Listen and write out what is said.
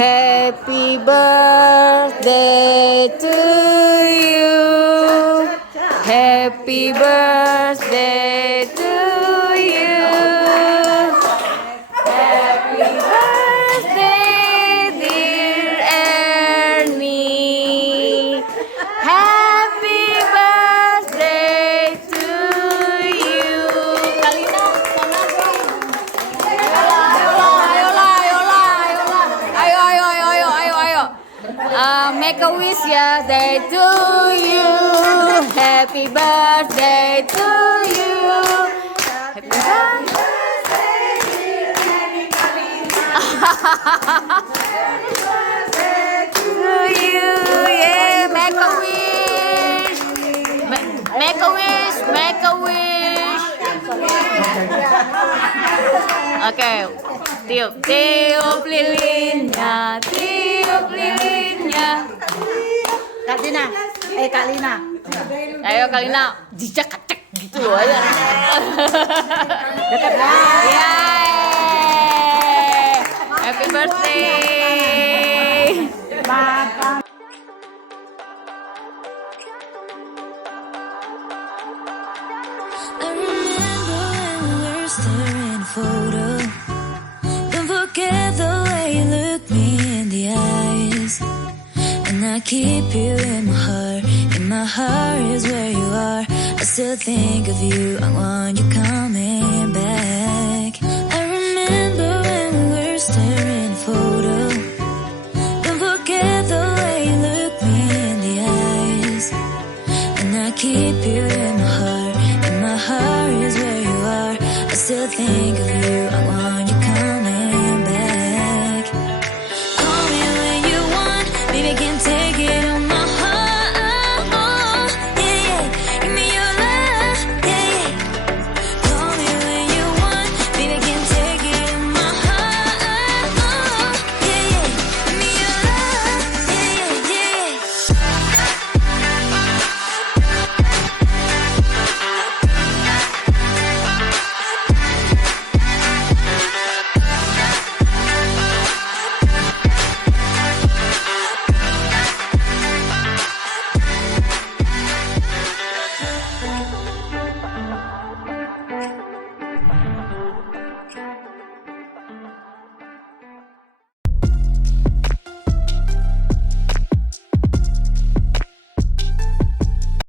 Happy birthday to you. Happy birthday to you. Happy birthday dear Erni. Happy birthday to you. Kak Lina, sana dong. Ayo. Make a wish ya, day to you. Happy birthday to you. Happy birthday to you. Yeah, make a wish. Make a wish. Make a wish. Oke, tiup lilinnya, tiup lilinnya. Kak Lina, Kak Lina. Ayo Kak Lina, dicek-cek gitu loh aja. Dekat ya. Yeay. Happy birthday. Makan. I remember when we were staring photo. Don't forget the way you look me in the eyes. And I keep you in my heart. In my heart is where you are. I still think of you. I want you coming back. I remember when we were staring photo. Don't forget the way you look me in the eyes. And I keep you in my heart. In my heart is where you are. I still think of you. I want